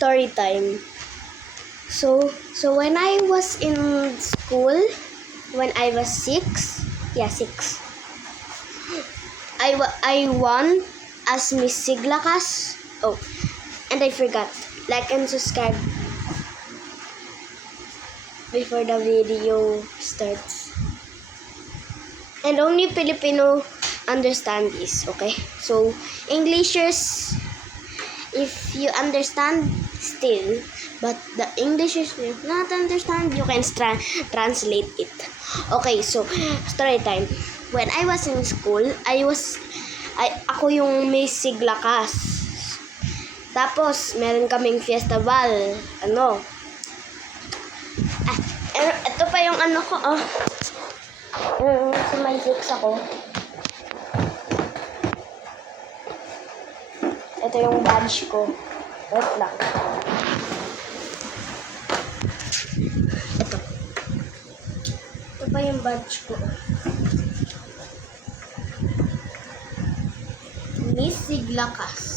story time. So when I was in school, when I was 6, I won as Miss Siglakas. Oh, and I forgot. Like and subscribe before the video starts. And only Filipino understand this, okay? So, Englishers, if you understand still, but the Englishers will not understand, you can translate it. Okay, so, story time. When I was in school, ako yung Miss Siglakas. Tapos, meron kaming festival. Ito pa yung ko, sa may 6 ako. Ito yung badge ko. Wait lang. Ito pa yung badge ko. Miss Siglakas.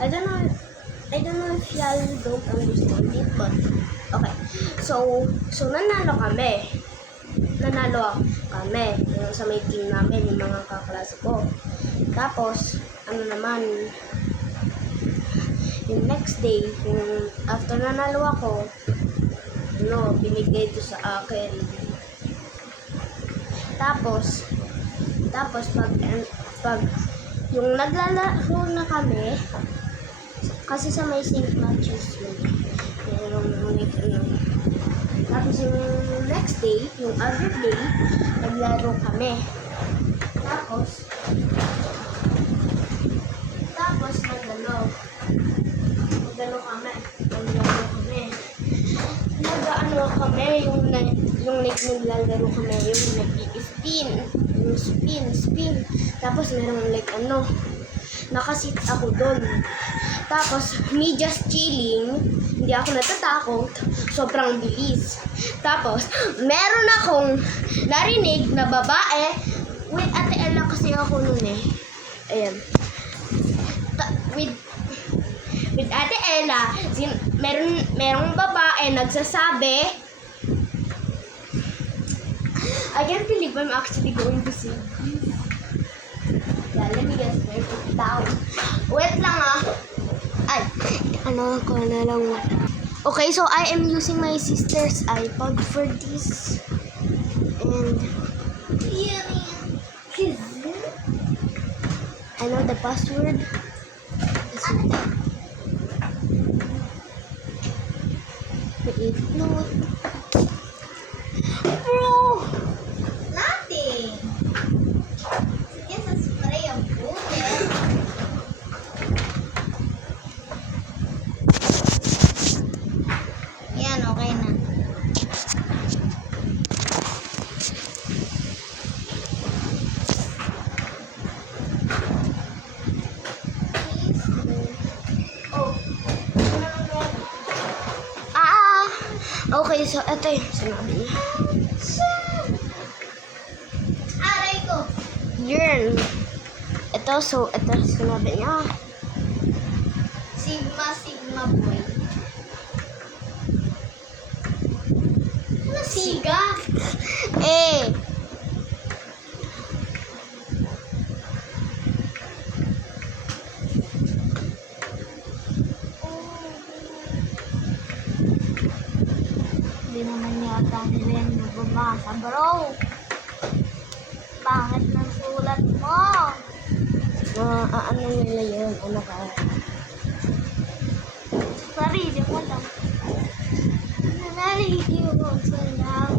I don't know if y'all don't understand it, but okay. So nanalo kami yung sa may team namin, yung mga kaklase ko. Tapos yung next day, yung after nanalo ako, binigay ito sa akin. Tapos pag yung naglalaro na kami, kasi sa may St. Matthews yun, tapos yung next day, yung other day, naglaro kami. Tapos naglaro kami. Yung naglalaro kami, yung nag-spin. Tapos meron nakasit ako doon. Tapos, me just chilling, hindi ako natatakot, sobrang bilis. Tapos, meron akong narinig na babae, with Ate Ella kasi ako nun Ayan. With Ate Ella, merong babae nagsasabi, I can't believe I'm actually going to see this. Yeah, let me just write it down. Wait lang Ay, ko na lang. Okay, so I am using my sister's iPod for this. And I know the password. Wait, no. Bro! Nothing. Sige, sa spray ang bucket. Yan, okay na. Okay, so ito yung sinabi niya. Aray ko. Yun. Ito sinabi niya. Sigma boy. Ano siga? Hindi naman yata nila yung nababasa, bro. Pangit ng sulat mo. Ano nila yun? Ano ka? Sarili mo lang. Nanaligi mo sa lahat.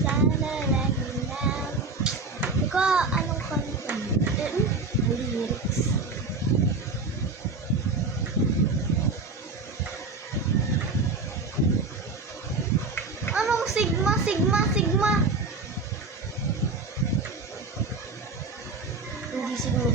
Sana lagi na. Ikaw, anong kanta? Lyrics. Anong sigma? Hindi sigma.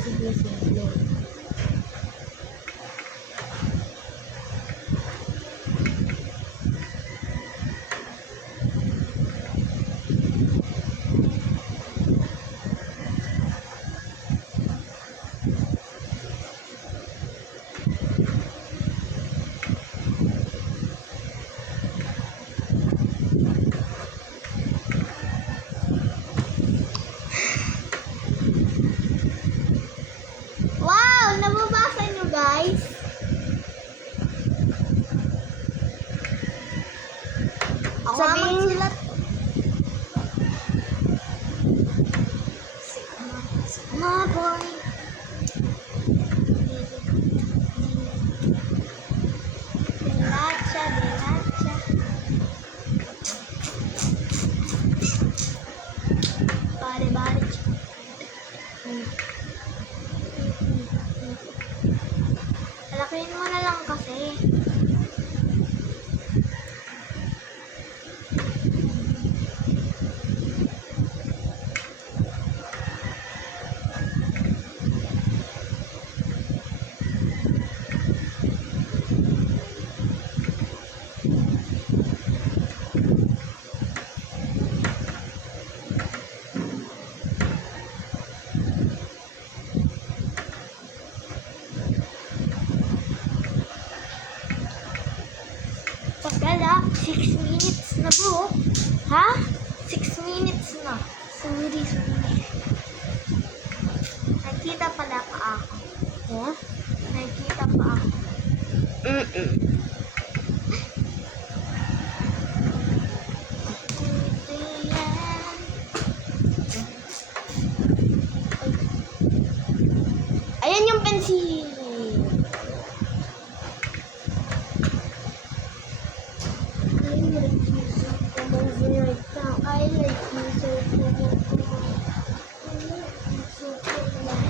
Ako nga Sabihin- magsilat. Sigma boy. Delacha, delacha. Bari, bari. Alakin mo na lang kasi. Pagkala, 6 minutes na bro. Ha? 6 minutes na. Sorry. Nakita pala pa ako. Yeah? Nakita pa ako. Mm-mm. Ayan yung pencil. I like you so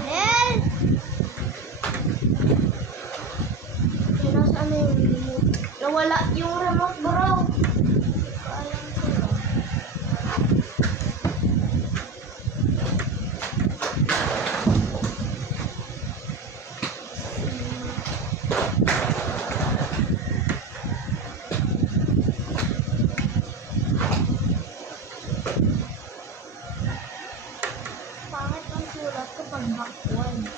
Hell! Pero saan na yung remote? Nawala yung remote, bro. Alam ko ba? Pangit ang sulat ko pag backwards.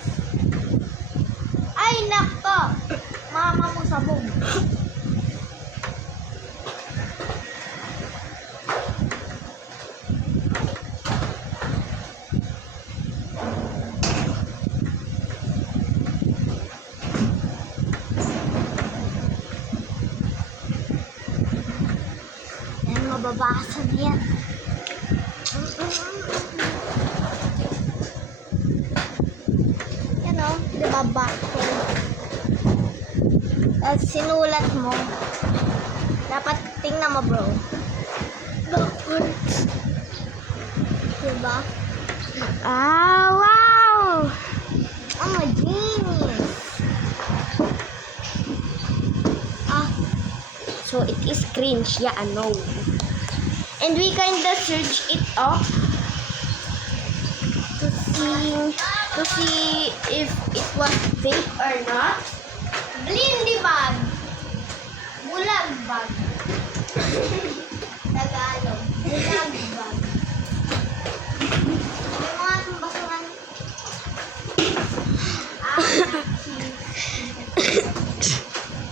Ay, nako! Mama mo sabog. Yan, mababasa niyan. Yan o, di ba backward? At sinulat mo. Dapat tingnan mo bro. Backwards. Diba? Ah, wow! I'm a genius. Ah, So it is cringe, yeah, I know. And we kinda search it up to see if it was fake or not. blindy bag. Bulag bag. Tagalog. Bulag bag. May mga itong basuhan.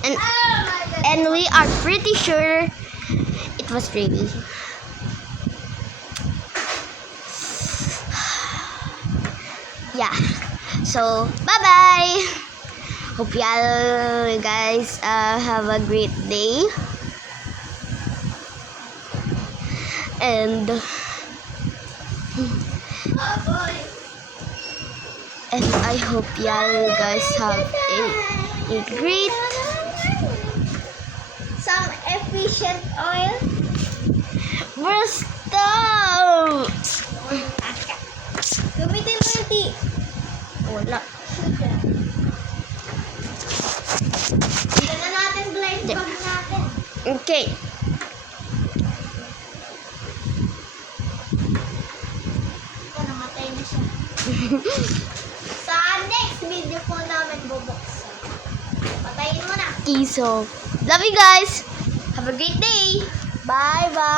And Oh my God. and we are pretty sure it was real. Yeah. So bye bye. Hope y'all guys have a great day. And Oh boy. I hope y'all guys have a great Some efficient oil. bro, stop! Gamitin mo yung tea. Wala. Ito na natin blind bag natin. Okay. Ito, namatay na siya. Sa next video po namin bubuksan. Patayin mo na. Okay, so love you guys. Have a great day. Bye bye.